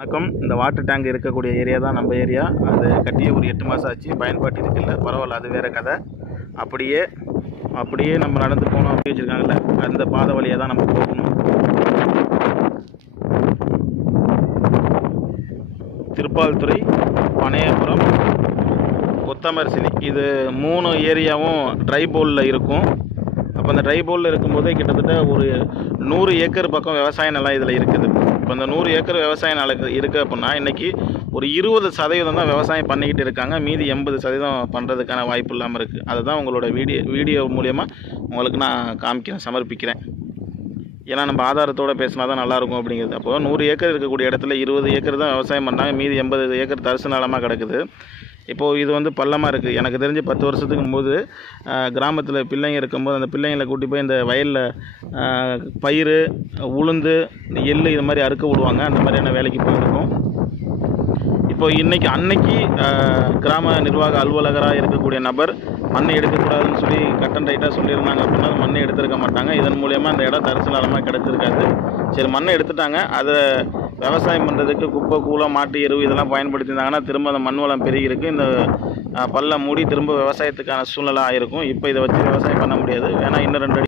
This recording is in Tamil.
வணக்கம். இந்த வாட்டர் டேங்க் இருக்கக்கூடிய ஏரியா தான் நம்ம ஏரியா. அது கட்டியே ஒரு 8 மாதம் ஆச்சு. பயன்பாட்டு இருக்குல்ல, பரவாயில்ல, அது வேறு கதை. அப்படியே நம்ம நடந்து போகணும் அப்படி வச்சுருக்காங்கல்ல, அந்த பாதை வழியாக தான் நம்ம போகணும். திருப்பால்துறை, பனையபுரம், கொத்தமரசிலி, இது 3 ஏரியாவும் ட்ரை போலில் இருக்கும். அப்போ அந்த ட்ரை போலில் இருக்கும்போதே கிட்டத்தட்ட ஒரு 100 ஏக்கர் பக்கம் விவசாய நிலம் இதில் இருக்குது. இப்போ அந்த 100 ஏக்கர் விவசாய நிலம் இருக்குது அப்படின்னா இன்றைக்கி ஒரு 20% தான் விவசாயம் பண்ணிக்கிட்டு இருக்காங்க. மீதி 80% பண்ணுறதுக்கான வாய்ப்பு இல்லாமல் இருக்குது. அதுதான் உங்களோட வீடியோ மூலயமா உங்களுக்கு நான் சமர்ப்பிக்கிறேன். ஏன்னா நம்ம ஆதாரத்தோடு பேசினா தான் நல்லாயிருக்கும் அப்படிங்கிறது. அப்போது 100 ஏக்கர் இருக்கக்கூடிய இடத்துல 20 ஏக்கர் தான் விவசாயம் பண்ணாங்க. மீதி 80 ஏக்கர் தரிசு நிலமாக கிடக்குது. இப்போது இது வந்து பள்ளமாக இருக்குது. எனக்கு தெரிஞ்சு 10 வருஷத்துக்கு போது கிராமத்தில் பிள்ளைங்க இருக்கும்போது அந்த பிள்ளைங்களை கூட்டி போய் இந்த வயலில் பயிர், உளுந்து, எள் இது மாதிரி அறுக்க விடுவாங்க. அந்த மாதிரியான வேலைக்கு போயிருக்கோம். இப்போ அன்னைக்கு கிராம நிர்வாக அலுவலகராக இருக்கக்கூடிய நபர் மண்ணை எடுக்கக்கூடாதுன்னு சொல்லி கட் அண்ட் ரைட்டாக சொல்லியிருந்தாங்க அப்படின்னா மண்ணை எடுத்துருக்க மாட்டாங்க. இதன் மூலயமா அந்த இடம் தரிசு நிலமாக கிடச்சிருக்காது. சரி, மண்ணை எடுத்துட்டாங்க. அதை விவசாயம் பண்ணுறதுக்கு குப்பை, கூலம், மாட்டு எருவு இதெல்லாம் பயன்படுத்தியிருந்தாங்கன்னா திரும்ப அந்த மண் வளம் பெருகிருக்கு. இந்த பள்ளம் மூடி திரும்ப விவசாயத்துக்கான சூழ்நிலை ஆகிருக்கும். இப்போ இதை வச்சு விவசாயம் பண்ண முடியாது. வேணால் இன்னும் 2 அடி